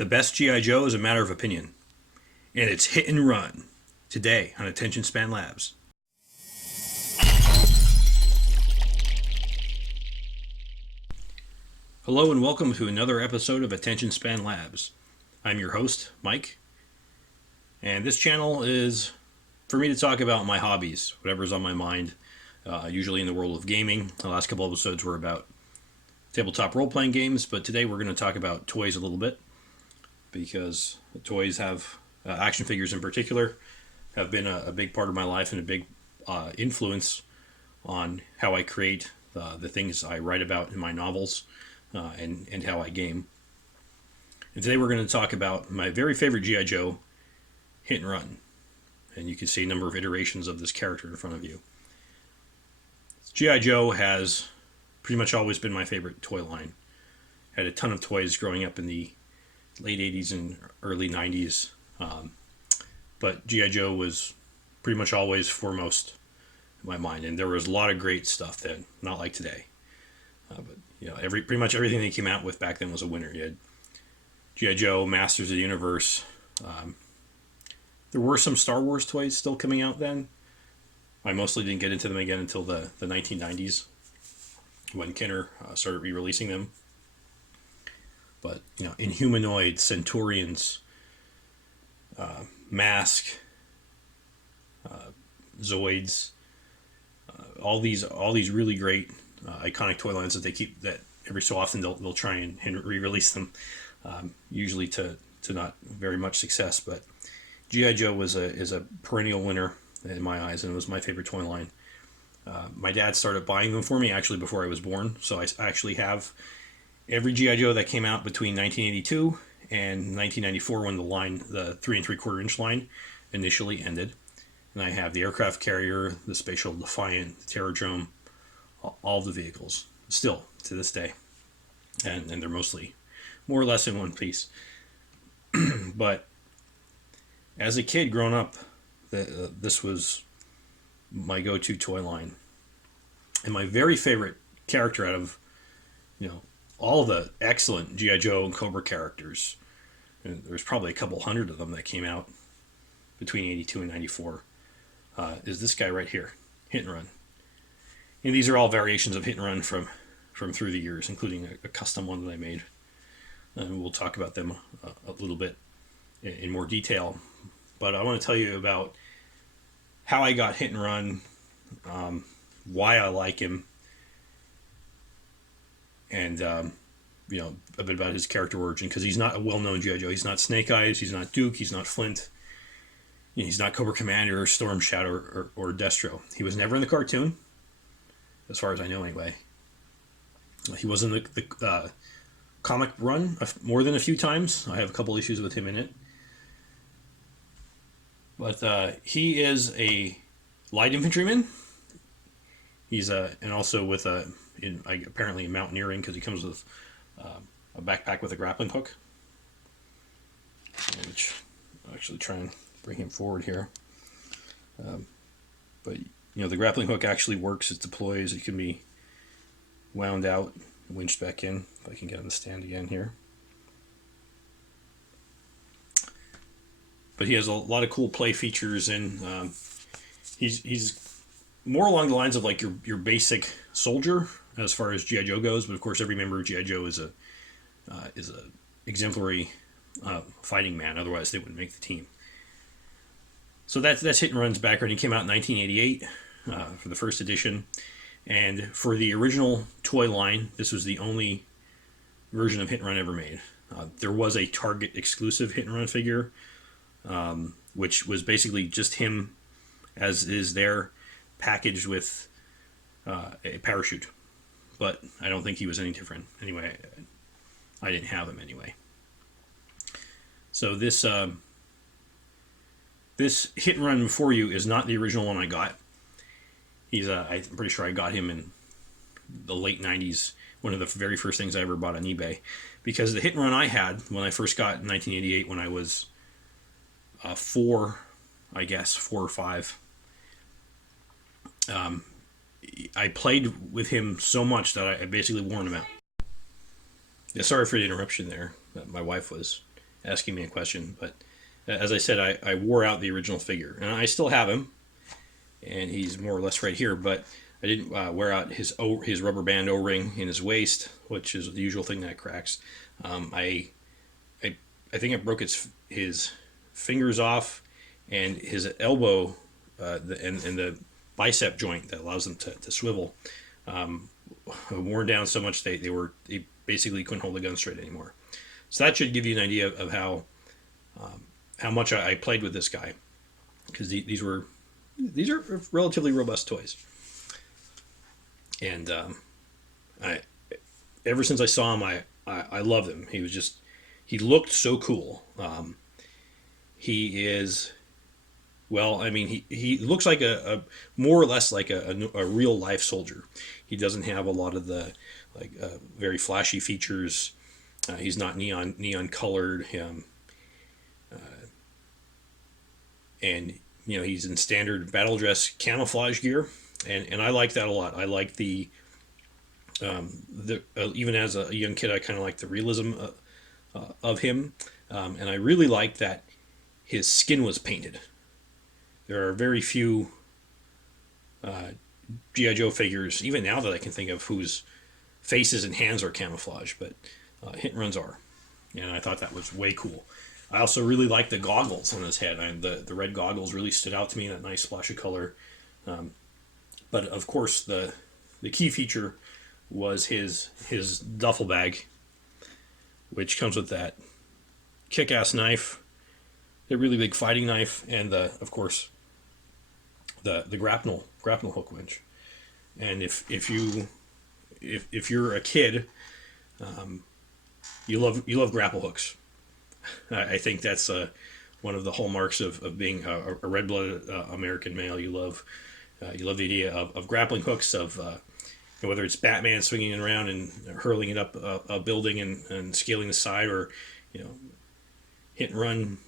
The best G.I. Joe is a matter of opinion, and it's hit and run. Today on Attention Span Labs. Hello and welcome to another episode of Attention Span Labs. I'm your host, Mike, and this channel is for me to talk about my hobbies, whatever's on my mind, usually in the world of gaming. The last couple episodes were about tabletop role-playing games, but today we're going to talk about toys a little bit, because toys have, action figures in particular, have been a big part of my life and a big influence on how I create the things I write about in my novels and how I game. And today we're going to talk about my very favorite G.I. Joe, Hit and Run. And you can see a number of iterations of this character in front of you. G.I. Joe has pretty much always been my favorite toy line. Had a ton of toys growing up in the late 80s and early 90s. But G.I. Joe was pretty much always foremost in my mind. And there was a lot of great stuff then, not like today. But you know, pretty much everything they came out with back then was a winner. You had G.I. Joe, Masters of the Universe. There were some Star Wars toys still coming out then. I mostly didn't get into them again until the 1990s, when Kenner started re-releasing them. But, you know, Inhumanoids, Centaurians, Mask, Zoids, all these really great iconic toy lines that they keep, that every so often they'll try and re-release them, usually to not very much success. But G.I. Joe is a perennial winner in my eyes, and it was my favorite toy line. My dad started buying them for me actually before I was born, so I actually have every G.I. Joe that came out between 1982 and 1994, when the 3 3/4 inch line initially ended. And I have the aircraft carrier, the Spatial Defiant, the Terrordrome, all of the vehicles, still to this day. And they're mostly more or less in one piece. But as a kid growing up, this was my go-to toy line. And my very favorite character out of, you know, all the excellent G.I. Joe and Cobra characters, and there's probably a couple hundred of them that came out between 82 and 94, is this guy right here, Hit and Run. And these are all variations of Hit and Run from through the years, including a custom one that I made. And we'll talk about them a little bit in more detail. But I want to tell you about how I got Hit and Run, why I like him, and you know, a bit about his character origin, because he's not a well-known G.I. Joe. He's not Snake Eyes, he's not Duke, he's not Flint, you know, he's not Cobra Commander or Storm Shadow or Destro. He was never in the cartoon, as far as I know anyway. He was in the comic run more than a few times. I have a couple issues with him in it. But he is a light infantryman. He's and also with apparently mountaineering, because he comes with a backpack with a grappling hook. Which I'll actually try and bring him forward here. But you know, the grappling hook actually works. It deploys. It can be wound out, winched back in. If I can get on the stand again here. But he has a lot of cool play features, and he's more along the lines of like your basic soldier as far as G.I. Joe goes. But of course, every member of G.I. Joe is a exemplary fighting man. Otherwise, they wouldn't make the team. So that's Hit and Run's background. He came out in 1988 for the first edition, and for the original toy line, this was the only version of Hit and Run ever made. There was a Target exclusive Hit and Run figure, which was basically just him as is there, packaged with a parachute. But I don't think he was any different. Anyway, I didn't have him anyway. So this Hit and Run before you is not the original one I got. I'm pretty sure I got him in the late 90s, one of the very first things I ever bought on eBay. Because the Hit and Run I had when I first got in 1988, when I was 4 or 5, I played with him so much that I basically worn him out. Yeah, sorry for the interruption there. My wife was asking me a question. But as I said, I wore out the original figure, and I still have him, and he's more or less right here. But I didn't wear out his rubber band O-ring in his waist, which is the usual thing that cracks. I I think I broke his fingers off, and his elbow, and the bicep joint that allows them to swivel, worn down so much they basically couldn't hold the gun straight anymore. So that should give you an idea of how much I played with this guy, because these are relatively robust toys, and I ever since I saw him, I loved him. He looked so cool. He is, well, I mean, he looks like a more or less like a real life soldier. He doesn't have a lot of the very flashy features. He's not neon colored. And he's in standard battle dress camouflage gear, and I like that a lot. I like the even as a young kid, I kind of like the realism of him, and I really like that his skin was painted. There are very few GI Joe figures, even now that I can think of, whose faces and hands are camouflage, but Hit and Run's are, and I thought that was way cool. I also really like the goggles on his head. The red goggles really stood out to me, that nice splash of color. But of course, the key feature was his duffel bag, which comes with that kick-ass knife, the really big fighting knife, and of course the grapnel hook winch. And if you're a kid, you love grapple hooks. I think that's one of the hallmarks of being a red-blooded American male. You love the idea of grappling hooks, of whether it's Batman swinging it around and hurling it up a building and scaling the side, or Hit and Run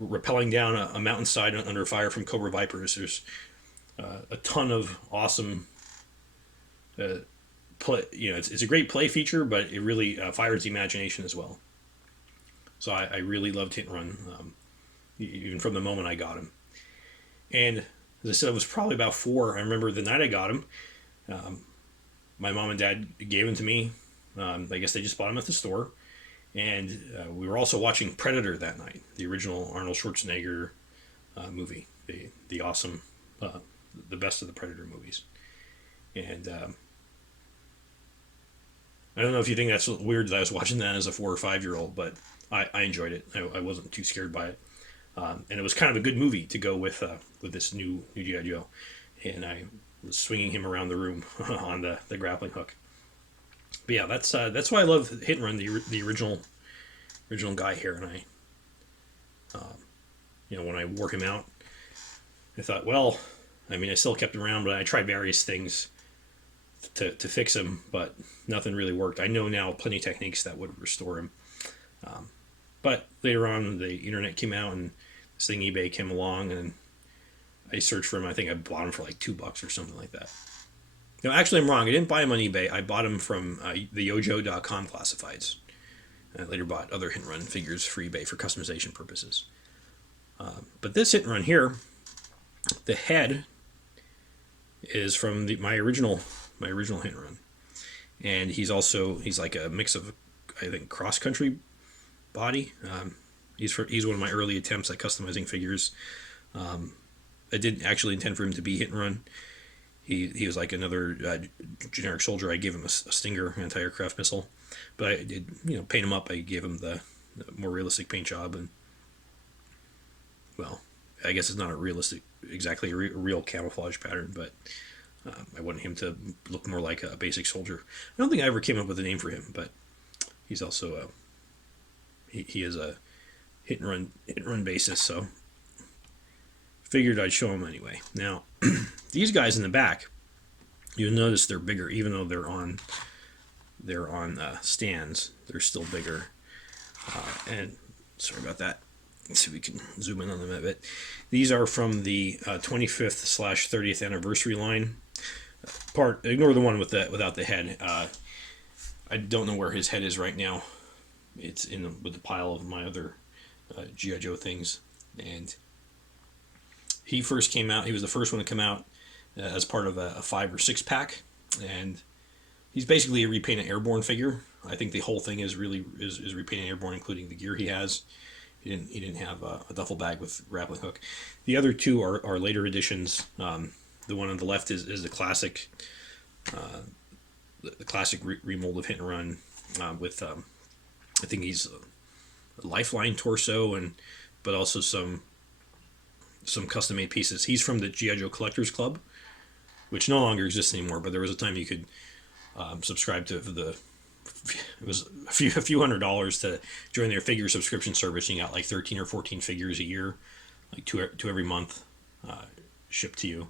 rappelling down a mountainside under fire from Cobra Vipers. There's a ton of awesome play. It's a great play feature, but it really fires the imagination as well. So I really loved Hit and Run, even from the moment I got him. And as I said, I was probably about 4. I remember the night I got him, my mom and dad gave him to me. I guess they just bought him at the store. And we were also watching Predator that night, the original Arnold Schwarzenegger movie, the awesome, the best of the Predator movies. And I don't know if you think that's weird that I was watching that as a 4 or 5-year-old, but I enjoyed it. I wasn't too scared by it, and it was kind of a good movie to go with this new G.I. Joe. And I was swinging him around the room on the grappling hook. But yeah, that's why I love Hit and Run, the original guy here. And when I wore him out, I thought, well, I mean, I still kept him around, but I tried various things to fix him, but nothing really worked. I know now plenty of techniques that would restore him. But later on, the internet came out, and this thing eBay came along, and I searched for him. I think I bought him for like $2 or something like that. No, actually, I'm wrong. I didn't buy him on eBay. I bought him from the yojo.com classifieds. I later bought other Hit and Run figures for eBay for customization purposes. But this Hit and Run here, the head is from my original Hit and Run, and he's like a mix of, I think, cross country body. He's one of my early attempts at customizing figures. I didn't actually intend for him to be Hit and Run. He was like another generic soldier. I gave him a Stinger anti-aircraft missile, but I did paint him up. I gave him the more realistic paint job, and well, I guess it's not exactly a real camouflage pattern, but I wanted him to look more like a basic soldier. I don't think I ever came up with a name for him, but he's also he is a hit and run basis, so figured I'd show him anyway. Now, these guys in the back, you'll notice they're bigger, even though they're on stands. They're still bigger. And sorry about that. Let's see if we can zoom in on them a bit. These are from the 25th/30th anniversary line. Ignore the one without the head. I don't know where his head is right now. It's with the pile of my other G.I. Joe things. And he first came out, he was the first one to come out as part of a 5 or 6 pack. And he's basically a repainted Airborne figure. I think the whole thing is really is repainted Airborne, including the gear he has. He didn't have a duffel bag with grappling hook. The other two are later editions. The one on the left is the classic, the classic remold of Hit and Run with I think he's a Lifeline torso but also some custom made pieces. He's from the G.I. Joe Collectors Club, which no longer exists anymore. But there was a time you could subscribe to it was a few $100s to join their figure subscription service. You got like 13 or 14 figures a year, like two every month, shipped to you.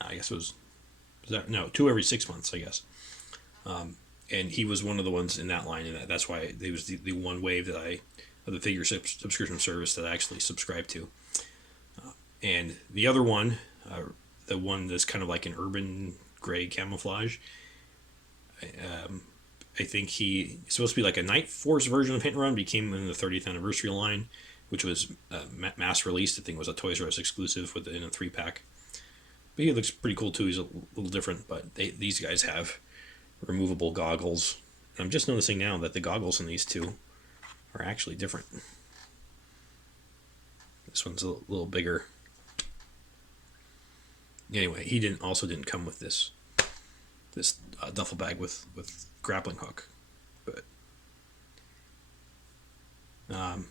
I guess was that no 2 every 6 months, I guess. And he was one of the ones in that line, and that's why it was the one wave of the figure subscription service that I actually subscribed to. And the other one, the one that's kind of like an urban gray camouflage, I think he's supposed to be like a Night Force version of Hit and Run, became in the 30th anniversary line, which was mass released. I think it was a Toys R Us exclusive in a 3-pack. But he looks pretty cool too. He's a little different, but these guys have removable goggles. I'm just noticing now that the goggles in these two are actually different. This one's a little bigger. Anyway, he didn't come with this duffel bag with grappling hook, but I'm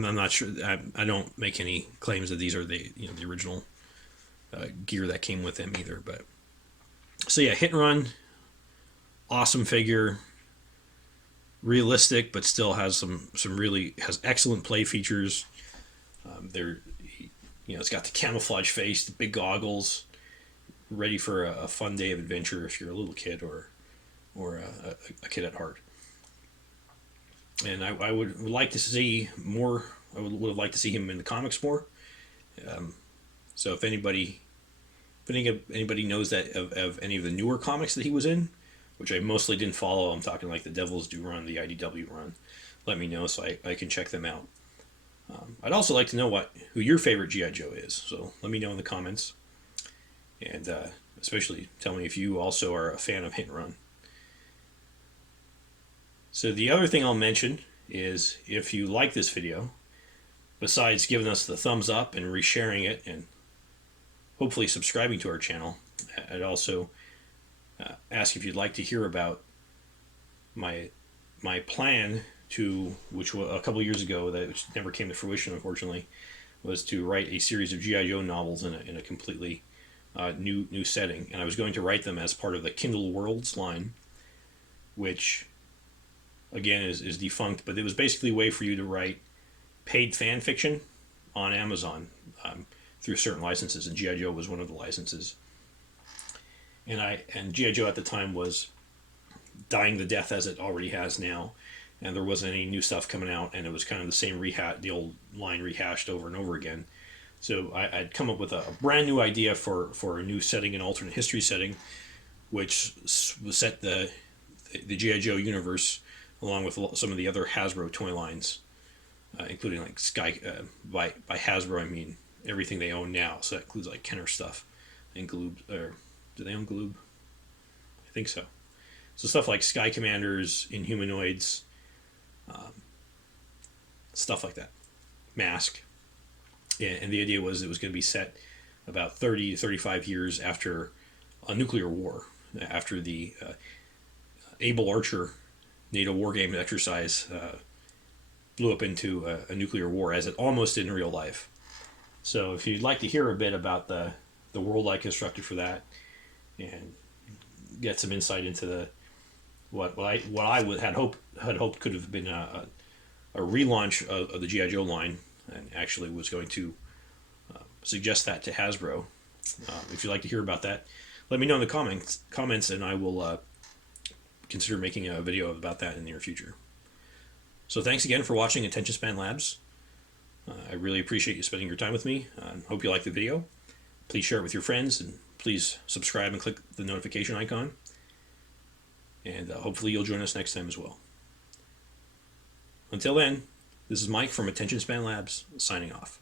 not sure. I don't make any claims that these are the original gear that came with them either. But so yeah, Hit and Run, awesome figure, realistic, but still has has excellent play features. It's got the camouflage face, the big goggles, ready for a fun day of adventure if you're a little kid or a kid at heart. And I would like to see more. I would have liked to see him in the comics more. So if anybody knows that of any of the newer comics that he was in, which I mostly didn't follow, I'm talking like the Devil's Due run, the IDW run, let me know so I can check them out. I'd also like to know who your favorite G.I. Joe is, so let me know in the comments. And especially tell me if you also are a fan of Hit and Run. So the other thing I'll mention is if you like this video, besides giving us the thumbs up and resharing it and hopefully subscribing to our channel, I'd also ask if you'd like to hear about my plan which was a couple years ago, which never came to fruition unfortunately, was to write a series of G.I. Joe novels in a completely new setting. And I was going to write them as part of the Kindle Worlds line, which again is defunct, but it was basically a way for you to write paid fan fiction on Amazon through certain licenses, and G.I. Joe was one of the licenses. And G.I. Joe at the time was dying the death as it already has now, and there wasn't any new stuff coming out, and it was kind of the same the old line rehashed over and over again. So I'd come up with a brand new idea for a new setting, an alternate history setting, which was set the G.I. Joe universe along with some of the other Hasbro toy lines, including like Sky. By Hasbro, I mean everything they own now. So that includes like Kenner stuff and Gloob. Or do they own Gloob? I think so. So stuff like Sky Commanders, Inhumanoids, stuff like that. Mask. Yeah, and the idea was it was going to be set about 30 to 35 years after a nuclear war, after the Able Archer NATO war game exercise blew up into a nuclear war, as it almost did in real life. So if you'd like to hear a bit about the world I constructed for that, and get some insight into what I had hoped could have been a relaunch of the G.I. Joe line, and actually was going to suggest that to Hasbro. If you'd like to hear about that, let me know in the comments, and I will consider making a video about that in the near future. So thanks again for watching Attention Span Labs. I really appreciate you spending your time with me. Hope you liked the video. Please share it with your friends, and please subscribe and click the notification icon. And hopefully you'll join us next time as well. Until then, this is Mike from Attention Span Labs signing off.